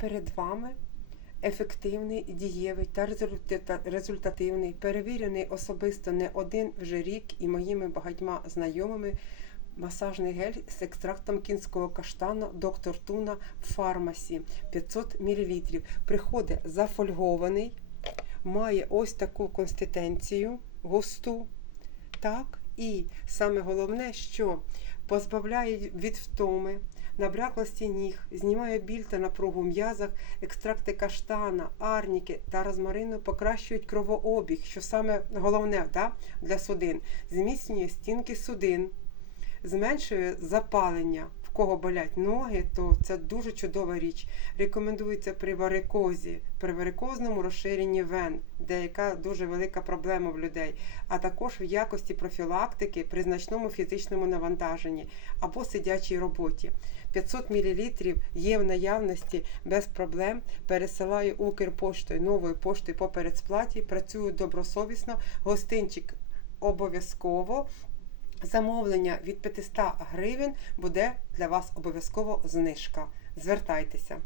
Перед вами ефективний, дієвий та результативний, перевірений особисто не один вже рік і моїми багатьма знайомими масажний гель з екстрактом кінського каштану доктор Туна в фармасі 500 мл. Приходить зафольгований, має ось таку консистенцію густу. Так, і саме головне, що позбавляє від втоми, набряклості ніг, знімає біль та напругу в м'язах, екстракти каштана, арніки та розмарину покращують кровообіг, що саме головне да, для судин, зміцнює стінки судин, зменшує запалення. В кого болять ноги, то це дуже чудова річ. Рекомендується при варикозі, при варикозному розширенні вен, де яка дуже велика проблема в людей, а також в якості профілактики при значному фізичному навантаженні або сидячій роботі. 500 мл є в наявності без проблем. Пересилаю Укрпоштою новою поштою по передсплаті. Працюю добросовісно. Гостинчик обов'язково. Замовлення від 500 гривень буде для вас обов'язково знижка. Звертайтеся.